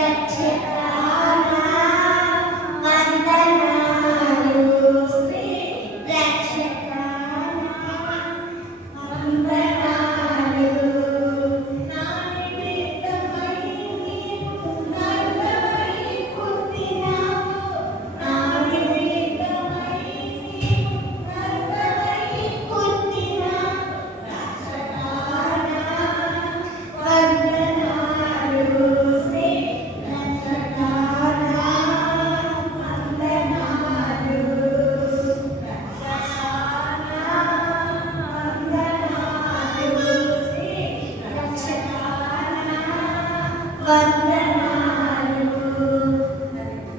that But